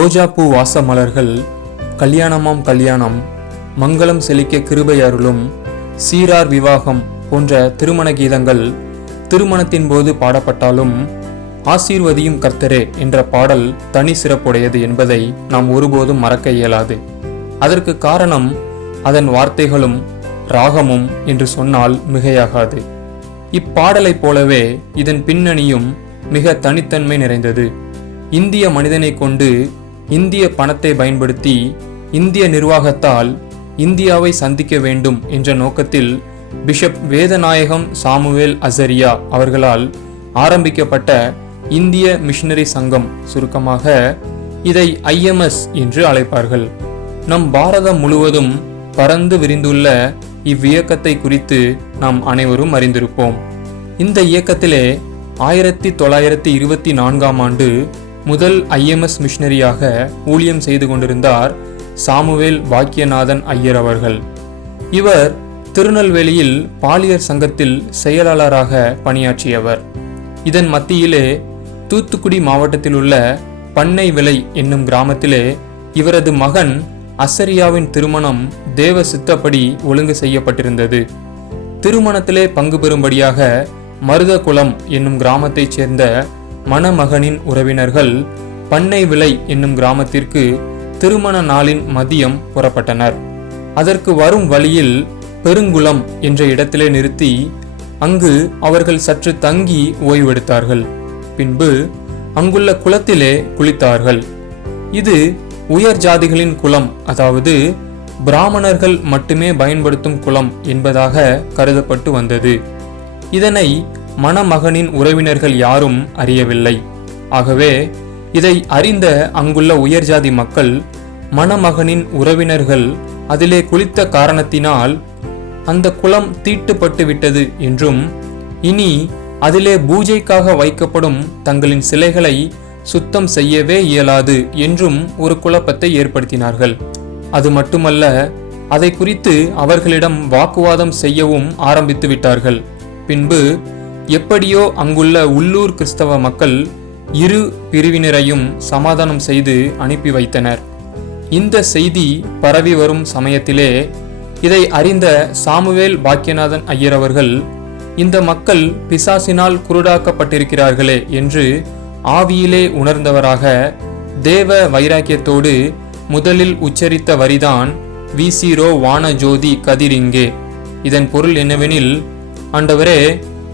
ரோஜாப்பூ வாச மலர்கள் கல்யாணமாம் கல்யாணம் மங்களம் செழிக்க கிருபை அருளும் சீரார் விவாகம் போன்ற திருமண கீதங்கள் திருமணத்தின் போது பாடப்பட்டாலும் ஆசீர்வதியும் கர்த்தரே என்ற பாடல் தனி சிறப்புடையது என்பதை நாம் ஒருபோதும் மறக்க இயலாது. அதற்கு காரணம் அதன் வார்த்தைகளும் ராகமும் என்று சொன்னால் மிகையாகாது. இப்பாடலைப் போலவே இதன் பின்னணியும் மிக தனித்தன்மை நிறைந்தது. இந்திய மனிதனை கொண்டு இந்திய பணத்தை பயன்படுத்தி இந்திய நிர்வாகத்தால் இந்தியாவை சந்திக்க வேண்டும் என்ற நோக்கத்தில் பிஷப் வேதநாயகம் சாமுவேல் அசரியா அவர்களால் ஆரம்பிக்கப்பட்ட இந்திய மிஷினரி சங்கம் சுருக்கமாக இதை ஐஎம்எஸ் என்று அழைப்பார்கள். நம் பாரதம் முழுவதும் பறந்து விரிந்துள்ள இவ்வியக்கத்தை குறித்து நாம் அனைவரும் அறிந்திருப்போம். இந்த இயக்கத்திலே ஆயிரத்தி தொள்ளாயிரத்தி இருபத்தி நான்காம் ஆண்டு முதல் ஐஎம்எஸ் மிஷனரியாக ஊழியம் செய்து கொண்டிருந்தார் சாமுவேல் பாக்கியநாதன் ஐயர் அவர்கள். இவர் திருநெல்வேலியில் பாலியர் சங்கத்தில் செயலாளராக பணியாற்றியவர். இதன் மத்தியிலே தூத்துக்குடி மாவட்டத்தில் உள்ள பண்ணை விலை என்னும் கிராமத்திலே இவரது மகன் அசரியாவின் திருமணம் தேவ சித்தப்படி ஒழுங்கு செய்யப்பட்டிருந்தது. திருமணத்திலே பங்கு பெறும்படியாக மருதகுளம் என்னும் கிராமத்தைச் சேர்ந்த மணமகனின் உறவினர்கள் பண்ணை விலை என்னும் கிராமத்திற்கு திருமண நாளின் மதியம் புறப்பட்டனர். அதற்கு வரும் வழியில் பெருங்குளம் என்ற இடத்திலே நிறுத்தி அங்கு அவர்கள் சற்று தங்கி ஓய்வெடுத்தார்கள். பின்பு அங்குள்ள குளத்திலே குளித்தார்கள். இது உயர் ஜாதிகளின் குளம் அதாவது பிராமணர்கள் மட்டுமே பயன்படுத்தும் குளம் என்பதாக கருதப்பட்டு வந்தது. இதனை மணமகனின் உறவினர்கள் யாரும் அறியவில்லை. ஆகவே இதை அறிந்த அங்குள்ள உயர்ஜாதி மக்கள் மணமகனின் உறவினர்கள் அதிலே குளித்த காரணத்தினால் அந்த குளம் தீட்டுப்பட்டு விட்டது என்றும் இனி அதிலே பூஜைக்காக வைக்கப்படும் தங்களின் சிலைகளை சுத்தம் செய்யவே இயலாது என்றும் ஒரு குழப்பத்தை ஏற்படுத்தினார்கள். அது மட்டுமல்ல அதை குறித்து அவர்களிடம் வாக்குவாதம் செய்யவும் ஆரம்பித்து விட்டார்கள். பின்பு எப்படியோ அங்குள்ள உள்ளூர் கிறிஸ்தவ மக்கள் இரு பிரிவினரையும் சமாதானம் செய்து அனுப்பி வைத்தனர். இந்த செய்தி பரவி வரும் சமயத்திலே இதை அறிந்த சாமுவேல் பாக்கியநாதன் ஐயர் அவர்கள் இந்த மக்கள் பிசாசினால் குருடாக்கப்பட்டிருக்கிறார்களே என்று ஆவியிலே உணர்ந்தவராக தேவ வைராக்கியத்தோடு முதலில் உச்சரித்த வரிதான் வீசிரோ வான ஜோதி கதிரிங்கே இதன் பொருள் என்னவெனில் ஆண்டவரே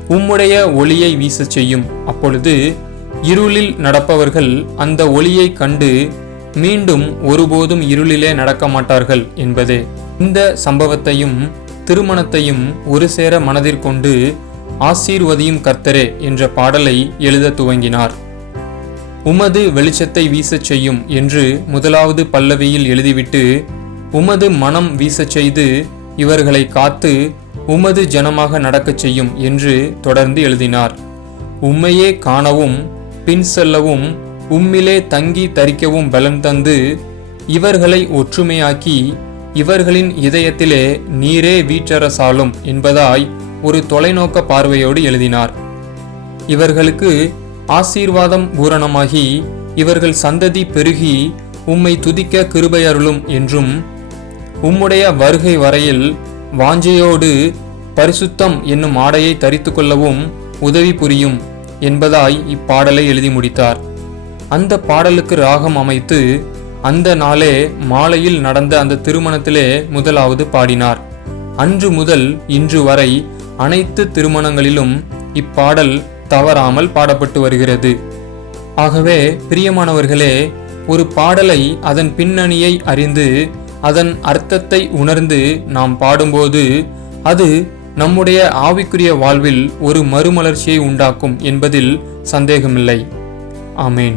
உம்முடைய ஒளியை வீசச் செய்யும். அப்பொழுது இருளில் நடப்பவர்கள் அந்த ஒளியை கண்டு மீண்டும் ஒருபோதும் இருளிலே நடக்க மாட்டார்கள் என்பதே. இந்த சம்பவத்தையும் திருமணத்தையும் ஒரு சேர மனதிற்கொண்டு ஆசீர்வதியும் கர்த்தரே என்ற பாடலை எழுத துவங்கினார். உமது வெளிச்சத்தை வீசச் செய்யும் என்று முதலாவது பல்லவியில் எழுதிவிட்டு உமது மனம் வீசச் செய்து இவர்களை காத்து உமது ஜனமாக நடக்கச் செய்யும் என்று தொடர்ந்து எழுதினார். உம்மையே காணவும் பின் செல்லவும் உம்மிலே தங்கி தரிக்கவும் பலன் தந்து இவர்களை ஒற்றுமையாக்கி இவர்களின் இதயத்திலே நீரே வீற்றரசாலும் என்பதாய் ஒரு தொலைநோக்க பார்வையோடு எழுதினார். இவர்களுக்கு ஆசீர்வாதம் பூரணமாகி இவர்கள் சந்ததி பெருகி உம்மை துதிக்க கிருபையருளும் என்றும் உம்முடைய வருகை வரையில் வாஞ்சையோடு பரிசுத்தம் என்னும் ஆடையை தரித்து கொள்ளவும் உதவி புரியும் என்பதாய் இப்பாடலை எழுதி முடித்தார். அந்த பாடலுக்கு ராகம் அமைத்து அந்த நாளே மாலையில் நடந்த அந்த திருமணத்திலே முதலாவது பாடினார். அன்று முதல் இன்று வரை அனைத்து திருமணங்களிலும் இப்பாடல் தவறாமல் பாடப்பட்டு வருகிறது. ஆகவே பிரியமானவர்களே ஒரு பாடலை அதன் பின்னணியை அறிந்து அதன் அர்த்தத்தை உணர்ந்து நாம் பாடும்போது அது நம்முடைய ஆவிக்குரிய வாழ்வில் ஒரு மறுமலர்ச்சியை உண்டாக்கும் என்பதில் சந்தேகமில்லை. ஆமேன்.